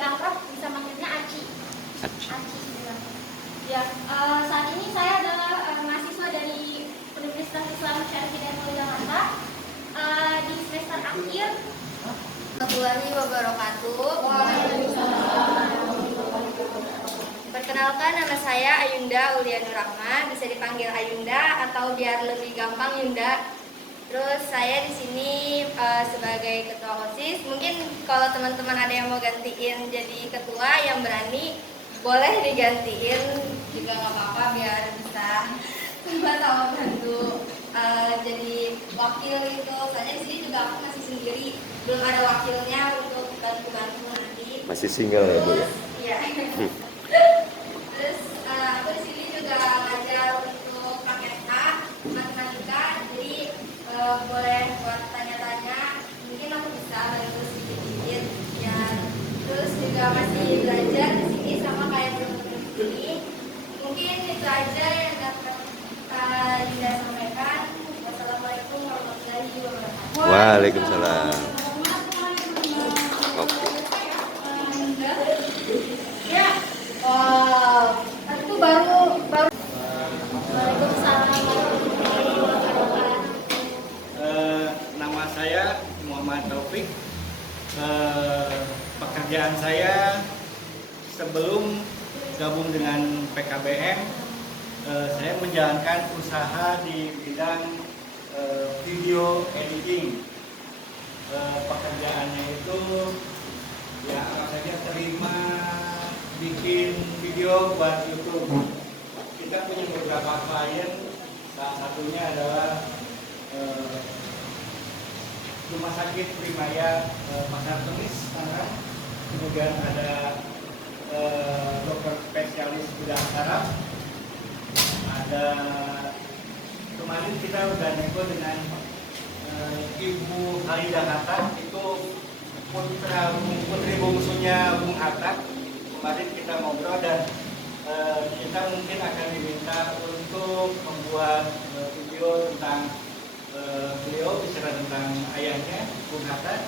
lebih akrab bisa manggilnya Aci. Aci. Ya, saat ini saya adalah mahasiswa dari Universitas Islam Syarif Hidayatullah Jakarta di semester akhir. Warahmatullahi wabarakatuh. Perkenalkan, nama saya Ayunda Ulianur Rahma, bisa dipanggil Ayunda atau biar lebih gampang Yunda. Terus saya di sini sebagai ketua OSIS. Mungkin kalau teman-teman ada yang mau gantiin jadi ketua yang berani, boleh digantiin juga nggak apa-apa biar bisa sama bantu jadi wakil gitu. Soalnya di sini juga aku masih sendiri, belum ada wakilnya untuk bantu-bantu nanti. Masih single ya Bu? Iya. Terus aku di sini juga ngajar untuk KPK matematika, jadi boleh buat tanya-tanya, mungkin aku bisa bantu sedikit-sedikit ya. Terus juga masih belajar di sini sama kayak teman-teman di sini. Mungkin itu aja yang dapat Yunda sampaikan. Wassalamualaikum warahmatullahi wabarakatuh. Waalaikumsalam. Oke. Ya, itu baru. Waalaikumsalam warahmatullahi wabarakatuh. Nama saya Muhammad Taufik. Pekerjaan saya sebelum gabung dengan PKBM, saya menjalankan usaha di bidang video editing. Pekerjaannya itu ya apa saja, terima bikin video buat YouTube. Kita punya beberapa klien, salah satunya adalah Rumah Sakit Primaya Pasar Kemis, Tangerang. Kemudian ada dokter spesialis bedah saraf. Ada kemarin kita udah nego dengan Ibu Halida Hatta, itu putri bungsunya Bung Hatta. Kemarin kita ngobrol dan kita mungkin akan diminta untuk membuat video tentang beliau, bicara tentang ayahnya Bung Hatta.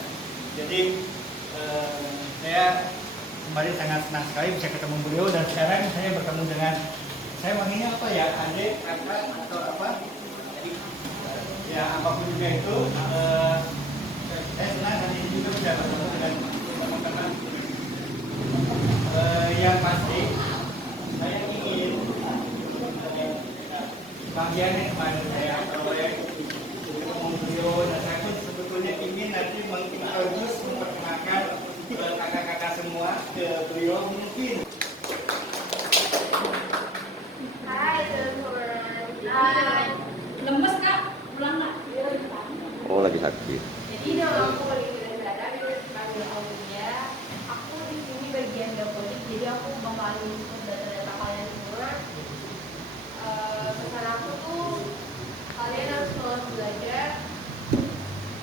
Jadi saya kemarin sangat senang sekali bisa ketemu beliau, dan sekarang saya bertemu dengan, saya manggilnya apa ya, adik, kakak atau apa ya, apapun juga itu. Saya senang hari ini juga bisa bertemu dengan teman-teman. Yang pasti saya ingin bagiannya kemarin saya proyek beliau, dan saya pun sebetulnya ingin nanti mengintroduce, memperkenalkan kakak-kakak semua ke beliau mungkin. Hai teman-teman. Hai. Lemes Kak? Pulang nggak? Oh, lagi sakit. Jadi nama aku Olivia Zara, dipanggil Aulia. Aku di sini bagian dapodik, jadi aku bakalan input data-data kalian semua. Pesan aku tuh kalian harus selalu belajar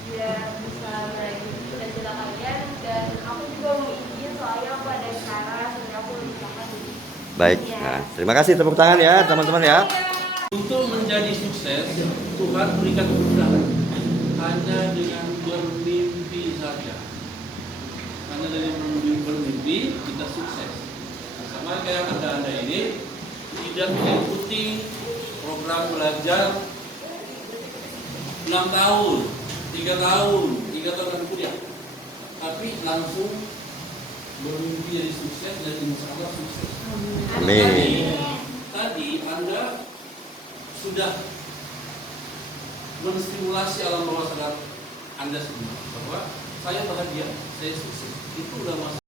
biar bisa meraih cita-cita kalian. Dan aku juga mau izin soalnya aku ada acara, soalnya aku lupakan dulu. Baik. Nah, terima kasih, tepuk tangan ya teman-teman ya. Untuk menjadi sukses, Tuhan berikan kemudahan hanya dengan bermimpi saja. Hanya dengan bermimpi kita sukses. Sama kayak Anda ini tidak mengikuti program belajar 6 tahun, 3 tahun kan kuliah, tapi langsung bermimpi jadi sukses dan insya Allah sukses. Amin. Tadi Anda sudah menstimulasi alam bawah sadar Anda semua bahwa saya bahagia, saya sukses. Itu udah masalah.